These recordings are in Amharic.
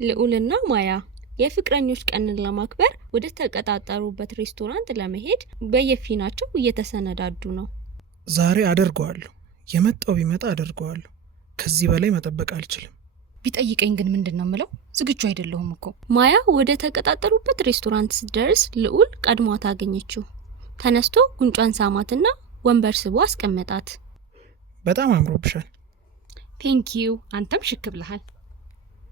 ልዑልና ማያ የፍቅረኞች ቀንን ለማክበር ወደ ተቀጣጠሩበት ሬስቶራንት ለመሄድ በየፊናቸው እየተሰነዳዱ ነው። ዛሬ አደርገዋለሁ። የመጣው ቢመጣ አደርገዋለሁ። ከዚህ በላይ መጠበቅ አልችልም። ቢጠይቀኝ ግን ምንድነው ምለው? ዝግጁ አይደለሁም እኮ። ማያ ወደ ተቀጣጠሩበት ሬስቶራንት ስትደርስ ልዑል ቀድሟት አገኘችው። ተነስቶ ጉንጯን ሳማትና ወንበር ስቦ አስቀመጣት። በጣም አምሮብሻል። ቴንኪዩ። አንተም ሽክ ብለሃል።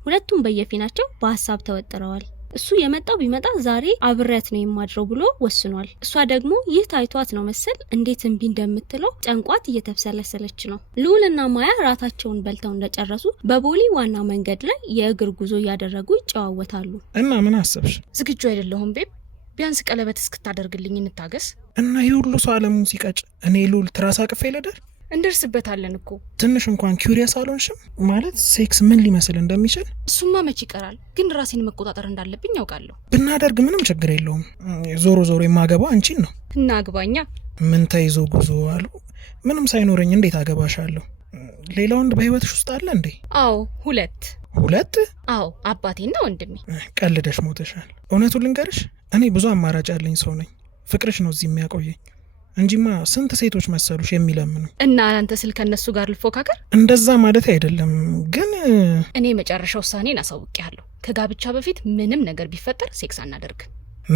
ሁለቱም በየፊናቸው በሀሳብ ተወጥረዋል። እሱ የመጣው ቢመጣ ዛሬ አብሬያት ነው የማድረው ብሎ ወስኗል። እሷ ደግሞ ይህ ታይቷት ነው መሰል እንዴት እምቢ እንደምትለው ጨንቋት እየተብሰለሰለች ነው። ልዑልና ማያ ራታቸውን በልተው እንደጨረሱ በቦሌ ዋና መንገድ ላይ የእግር ጉዞ እያደረጉ ይጨዋወታሉ። እና ምን አሰብሽ? ዝግጁ አይደለሁም ቤብ። ቢያንስ ቀለበት እስክታደርግልኝ እንታገስ። እና የሁሉ ሰው አለሙን ሲቀጭ እኔ ልዑል ትራስ አቅፌ ልደር? እንደርስበታለን እኮ። ትንሽ እንኳን ኪዩሪየስ አልሆንሽም? ማለት ሴክስ ምን ሊመስል እንደሚችል? እሱማ መች ይቀራል፣ ግን ራሴን መቆጣጠር እንዳለብኝ ያውቃለሁ። ብናደርግ ምንም ችግር የለውም። ዞሮ ዞሮ የማገባው አንቺን ነው። እና አግባኛ። ምን ተይዞ ጉዞ አሉ። ምንም ሳይኖረኝ እንዴት አገባሻለሁ? ሌላ ወንድ በህይወትሽ ውስጥ አለ እንዴ? አዎ፣ ሁለት። ሁለት? አዎ፣ አባቴና ወንድሜ። ቀልደሽ ሞተሻል። እውነቱን ልንገርሽ፣ እኔ ብዙ አማራጭ ያለኝ ሰው ነኝ። ፍቅርሽ ነው እዚህ የሚያቆየኝ እንጂማ ስንት ሴቶች መሰሉሽ የሚለምኑ። እና አንተ ስል ከነሱ ጋር ልፎካከር? እንደዛ ማለት አይደለም፣ ግን እኔ መጨረሻ ውሳኔን አሳውቄያለሁ። ከጋብቻ በፊት ምንም ነገር ቢፈጠር ሴክስ አናደርግ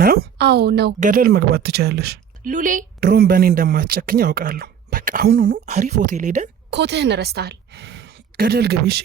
ነው። አዎ ነው። ገደል መግባት ትችያለሽ። ሉሌ፣ ድሮም በእኔ እንደማትጨክኝ ያውቃለሁ። በቃ አሁኑኑ አሪፍ ሆቴል ሄደን። ኮትህን ረስተሃል። ገደል ግቢ እሺ።